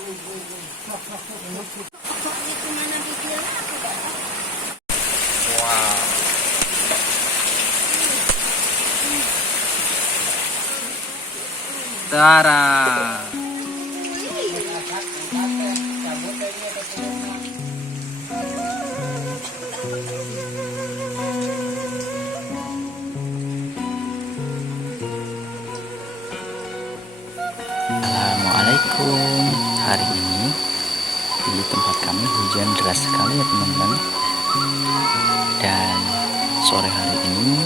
Wow. Tara. Assalamualaikum. Hari ini di tempat kami hujan deras sekali ya teman-teman. Dan sore hari ini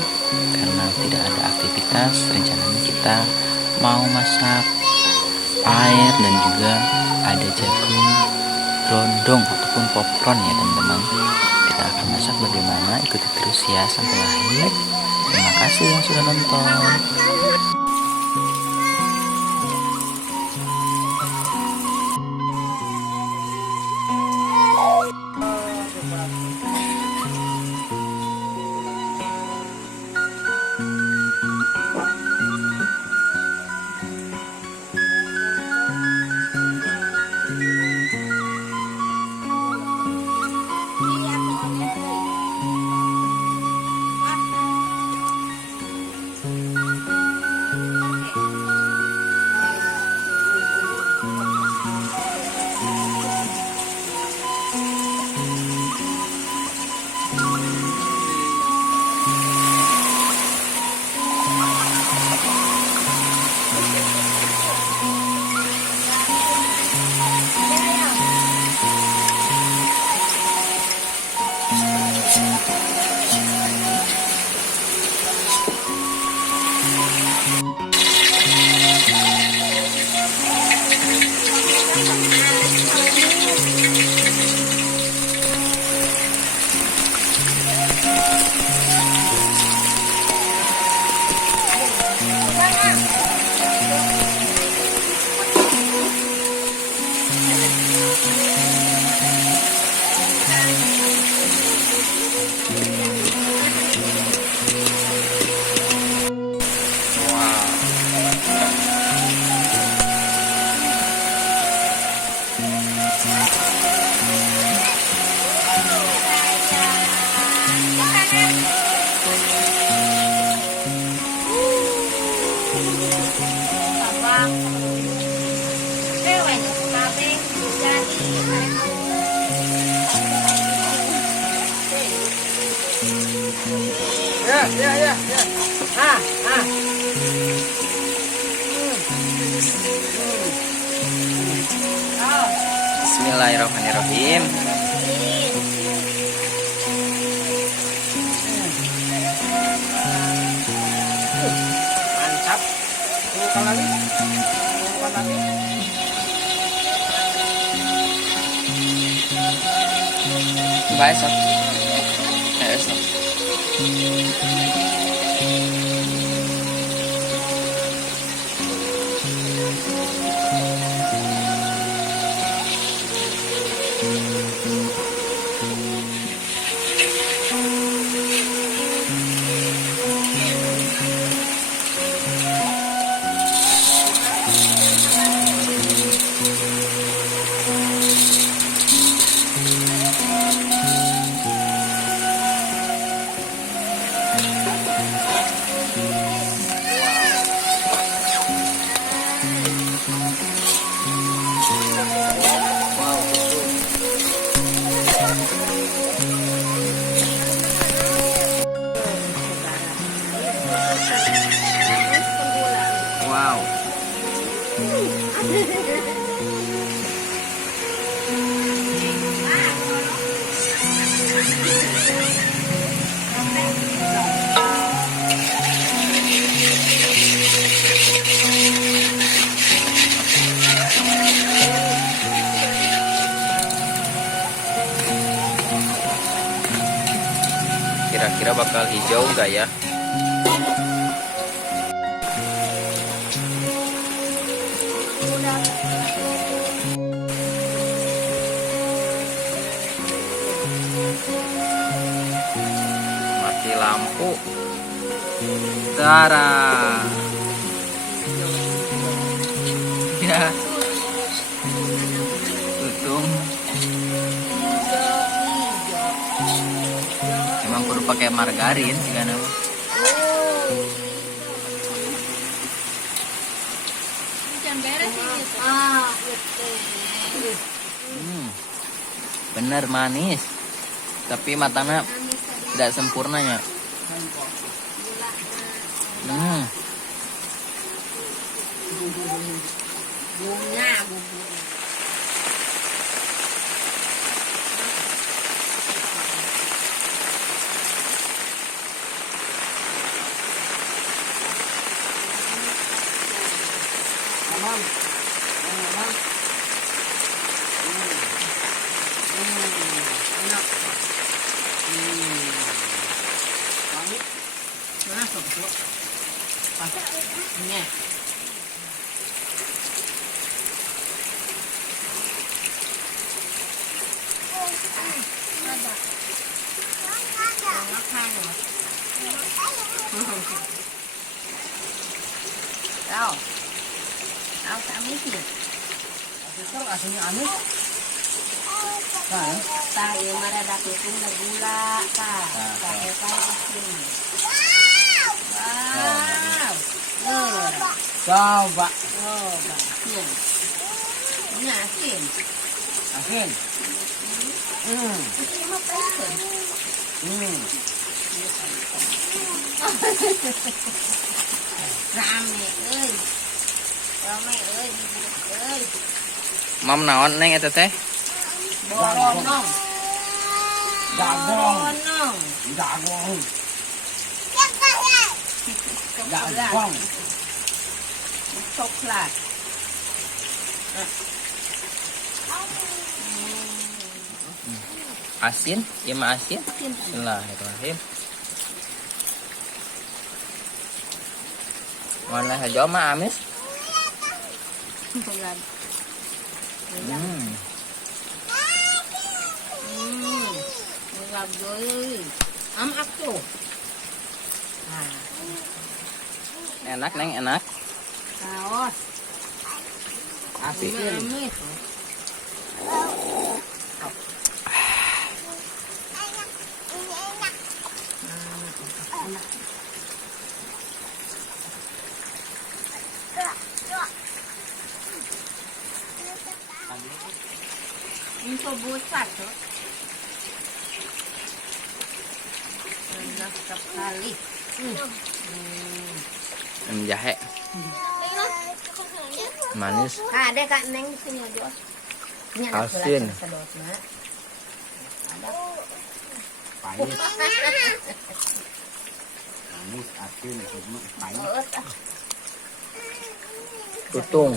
karena tidak ada aktivitas, rencananya kita mau masak air dan juga ada jagung rondong ataupun popcorn ya teman-teman. Kita akan masak bagaimana, ikuti terus ya sampai akhir. Terima kasih yang sudah nonton. Ya. Bismillahirrahmanirrahim. Mantap. Bukan lagi. Baik, sob. Sob. Wow. Kira-kira bakal hijau enggak ya? Mati lampu. Tara. Ya. pakai margarin juga nama. Jangan beres sih gitu. Bener manis, tapi matanya tidak sempurnanya. Tahu kami sih. Sekarang aslinya amis. Kan? Tahu mana dapat pun gula, tak. Pakai asin. Wow. Coba. Coba. Ini asin. Asin. Ini mau pesan. Rame, rame, Mam naon neng eta teh? Boronong. Jagong. Boronong. Jagong. Coklat. Jagong. Coklat. Asin, iya mah asin. Bismillahirrahmanirrahim. Mana saja mah amis. Coklat. Coklat dulu. Aku. Enak neng, enak. Kaos. Asin. Amis. Untuk buat tuh. Enak sekali. Jahe. Manis. Ada Kak Neng di sini aja. Ini anak Asin. sedot, Nak. Ada. Pahit. Amis, asin, semua pahit. Tutung.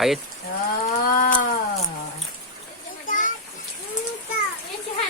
Pahit. Oh.